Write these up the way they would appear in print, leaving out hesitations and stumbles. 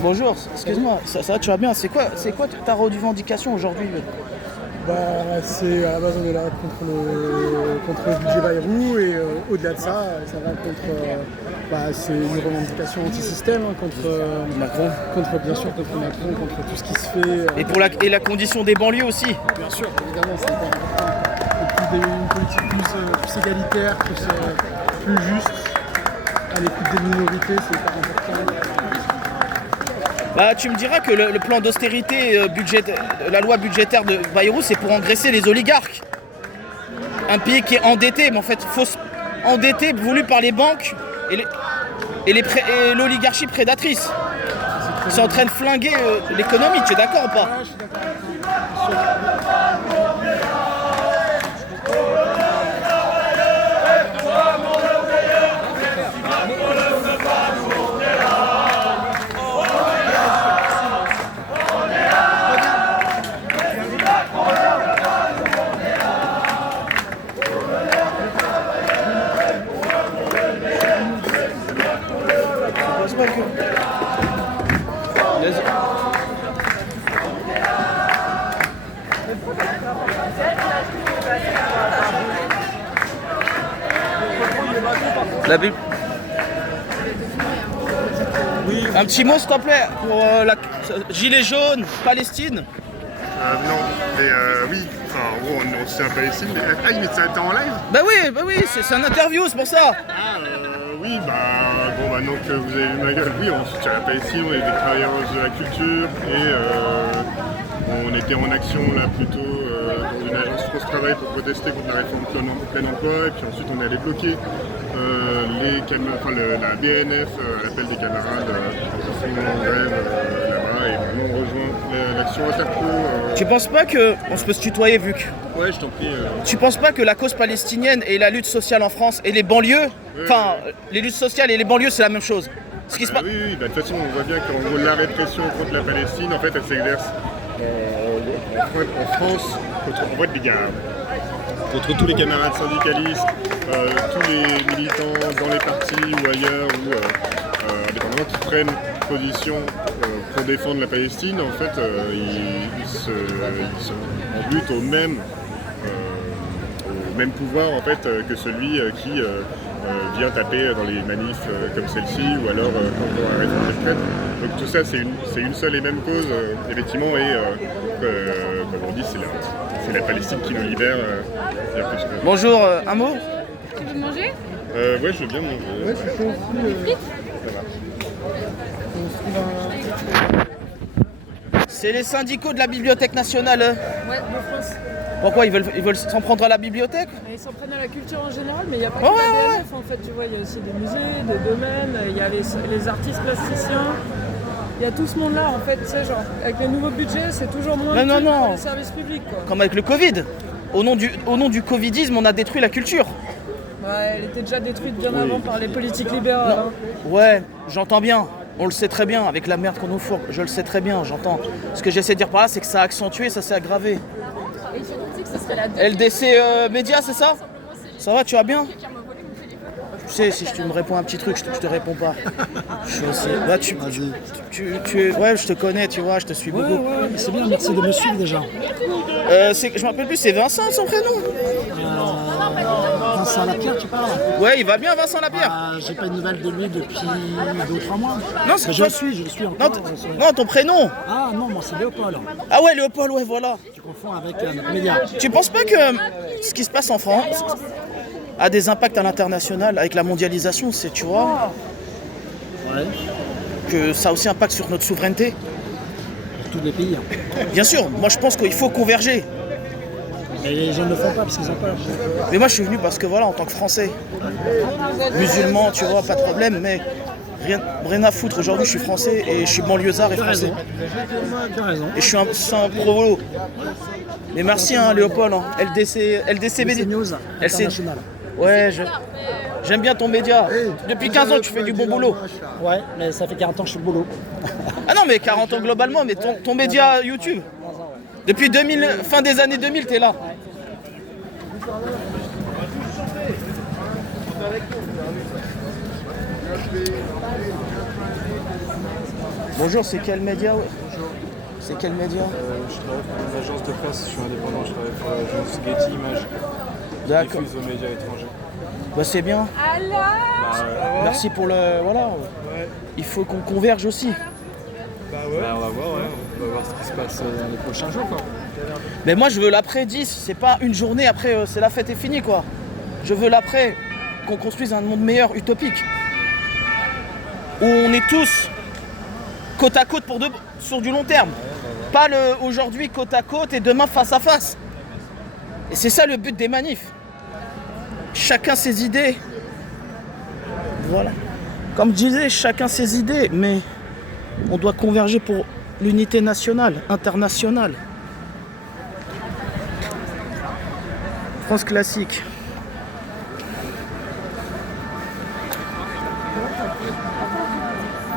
Bonjour, excuse-moi, ça va, tu vas bien? C'est quoi ta revendication aujourd'hui? C'est à la base on est là contre le budget Bayrou et au-delà de ça, ça va c'est une revendication anti-système contre Macron. Bien sûr contre Macron, contre tout ce qui se fait. Et la condition des banlieues aussi. Bien sûr, évidemment, c'est hyper important. Et puis une politique plus égalitaire, plus juste, à l'écoute des minorités, c'est hyper important. Tu me diras que le plan d'austérité, la loi budgétaire de Bayrou, c'est pour engraisser les oligarques. Un pays qui est endetté, mais en fait, endetté, voulu par les banques et l'oligarchie prédatrice. C'est en train de flinguer l'économie, tu es d'accord ou pas? Ouais, je suis d'accord. La Bible. Oui. Un petit mot s'il te plaît pour la gilet jaune, Palestine. Non, mais oui, enfin en gros on soutient la Palestine. Ah, il met ça en live? Bah oui, c'est un interview, c'est pour ça. Oui, bon maintenant que vous avez vu ma gueule, oui, on soutient la Palestine, on est des travailleurs de la culture et on était en action là plutôt dans une agence France Travail pour protester contre la réforme plein emploi et puis ensuite on est allé bloquer la BNF, l'appel des camarades qui sont en grève là-bas et maintenant on rejoint l'action Interpro. Tu penses pas que, on se peut se tutoyer vu que... Ouais, je t'en prie. Tu penses pas que la cause palestinienne et la lutte sociale en France et les banlieues, les luttes sociales et les banlieues c'est la même chose? Ce qui se passe... Oui, de toute façon on voit bien qu'en gros la répression contre la Palestine, en fait elle s'exerce en France contre tous les camarades syndicalistes, tous les militants dans les partis ou ailleurs ou indépendamment qui prennent position pour défendre la Palestine, en fait ils sont en lutte au même pouvoir en fait que celui qui vient taper dans les manifs comme celle-ci ou alors contre la réforme des retraites. Donc tout ça c'est une seule et même cause effectivement et comme on dit c'est la Palestine qui nous libère. Bonjour, un mot? Tu veux manger? Ouais, je veux bien manger. Ouais, c'est chaud aussi. C'est les syndicaux de la Bibliothèque nationale. Ouais, de France. Pourquoi ils veulent s'en prendre à la bibliothèque? Ils s'en prennent à la culture en général, mais il n'y a pas que la BNF en fait, tu vois, il y a aussi des musées, des domaines, il y a les artistes plasticiens, il y a tout ce monde-là en fait, tu sais, genre, avec le nouveau budget, c'est toujours moins de thunes pour les services publics, quoi. Comme avec le Covid. Au nom du Covidisme, on a détruit la culture. Ouais, elle était déjà détruite bien avant par les politiques libérales. Hein. Ouais, j'entends bien. On le sait très bien, avec la merde qu'on nous fourgue. Je le sais très bien, j'entends. Ce que j'essaie de dire par là, c'est que ça a accentué, ça s'est aggravé. LDC Média, c'est ça? Ça va, tu vas bien? Tu sais, si tu me réponds un petit truc, je te réponds pas. Je suis aussi... Là, ouais, je te connais, tu vois, je te suis beaucoup. Ouais, mais c'est bien, merci de me suivre déjà. Je me rappelle plus, c'est Vincent son prénom? Vincent Lapierre, tu parles? Ouais, il va bien, Vincent Lapierre. J'ai pas de nouvelles de lui depuis 2 ou 3 mois. Non, c'est je le suis encore. Non, ton prénom. Ah non, moi c'est Léopold. Ah ouais, Léopold, ouais, voilà. Tu confonds avec Média. Tu penses pas que ce qui se passe en France a des impacts à l'international avec la mondialisation, c'est, tu vois, Ouais. que ça a aussi un impact sur notre souveraineté? Pour tous les pays. Bien sûr, moi je pense qu'il faut converger. Mais les jeunes ne le font pas parce qu'ils ont peur. Mais moi je suis venu parce que voilà, en tant que Français, musulman, tu vois, pas de problème, mais rien à foutre. Aujourd'hui je suis français et je suis banlieusard et français. Tu as raison. Et je suis un pro. Mais merci Léopold, LDC Média. News LC International. Ouais, j'aime bien ton média. Depuis 15 ans tu fais du bon boulot. Ouais, mais ça fait 40 ans que je suis le boulot. Ah non mais 40 ans globalement, mais ton média YouTube. Depuis fin des années 2000 t'es là. Bonjour, c'est quel média? C'est quel média? Je travaille pour une agence de presse, je suis indépendant, je travaille pour l'agence Getty Images. D'accord. Diffuse aux médias étrangers. Bah c'est bien. Merci pour le... Voilà. Il faut qu'on converge aussi. Bah, on va voir ce qui se passe dans les prochains jours, quoi. Mais moi je veux l'après 10, c'est pas une journée après c'est la fête est finie quoi. Je veux l'après, qu'on construise un monde meilleur, utopique. Où on est tous côte à côte sur du long terme. Pas le aujourd'hui côte à côte et demain face à face. Et c'est ça le but des manifs. Chacun ses idées. Voilà. Comme je disais, chacun ses idées, mais on doit converger pour l'unité nationale, internationale. France classique.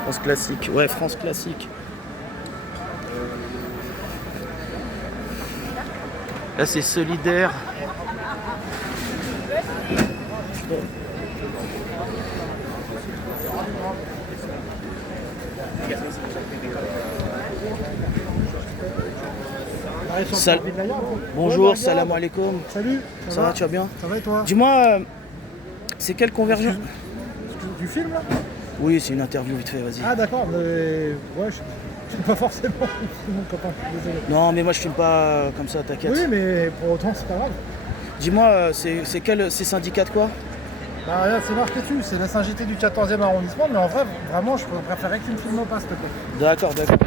France classique, ouais, France classique. Là, c'est solidaire. Bonjour, salam alaikum. Salut, Ça va, tu vas bien? Ça va et toi? Dis-moi, c'est quelle convergence? Du film là? Oui, c'est une interview vite fait, vas-y. Ah d'accord, mais ouais, je suis pas forcément mon copain, désolé. Non, mais moi je filme pas comme ça, t'inquiète. Oui, mais pour autant c'est pas grave. Dis-moi, c'est syndicat de quoi? Bah regarde, c'est marqué dessus, c'est la SNJT du 14e arrondissement, mais en vrai, vraiment, je préférerais que tu me filmes pas, s'il te plaît. D'accord, d'accord.